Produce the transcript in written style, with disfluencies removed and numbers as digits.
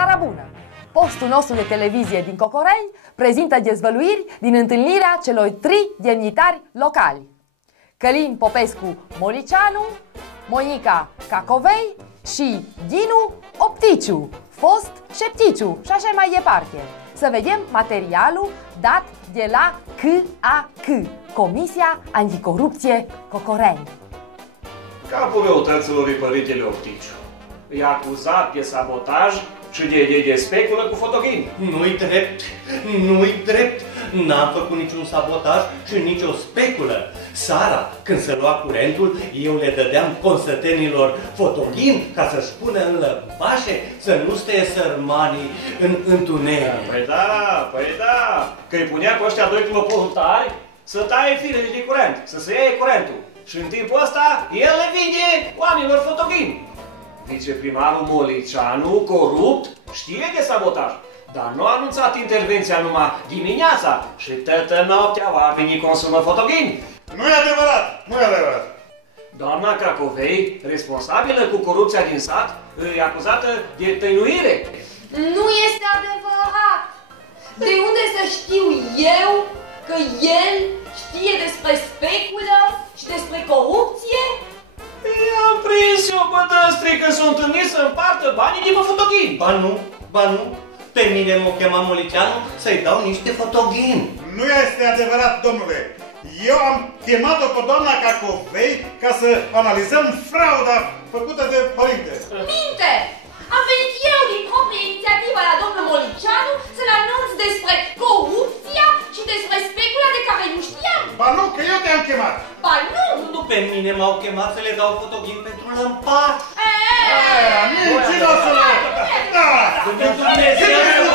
Țara Bună. Postul nostru de televizie din Cocoreni prezintă dezvăluiri din întâlnirea celor 3 demnitari locali: Călin Popescu Molicianu, Monica Cacovei și Dinu Opticiu, fost șepticiu și așa mai departe. Să vedem materialul dat de la CAC, Comisia Anticorupție Cocoreni. Capul răutăților e părintele Opticiu. E acuzat de sabotaj și de speculă cu fotogini. Nu-i drept, nu-i drept. N-am făcut niciun sabotaj și nicio speculă. Seara, când se lua curentul, eu le dădeam consătenilor fotogini ca să-și pună în lăbașe să nu stea sărmanii în întuneric. Păi da, că îi punea pe ăștia 2 clopoțari să taie firele de curent, să se iei curentul. Și în timpul ăsta, el le vinde oamenilor fotogini. Viceprimarul Molicianu, corupt, știe de sabotaj, dar nu a anunțat intervenția numai dimineața și toată noaptea oamenii consumă fotogini. Nu e adevărat, nu e adevărat. Doamna Cacovei, responsabilă cu corupția din sat, e acuzată de tăinuire. Nu este adevărat! De unde să știu eu că el știe despre speculă și despre corupție? I-am prins eu pe dăstri când s-au întâlnit să împartă banii de pe fotogini. Ba nu, pe mine m-a chemat Molicianu să-i dau niște fotogini. Nu este adevărat, domnule. Eu am chemat-o pe doamna Cacovei ca să analizăm frauda făcută de părinte. Minte! Am venit eu din proprie inițiativă la domnul Molicianu să-l anunț despre corupția și despre specula de care nu știam. Ba nu, că eu te-am chemat. Ba nu! Nu pe mine m-au chemat să le dau fotogini pentru lămpat. Mincinosul! Da! Dumnezeu!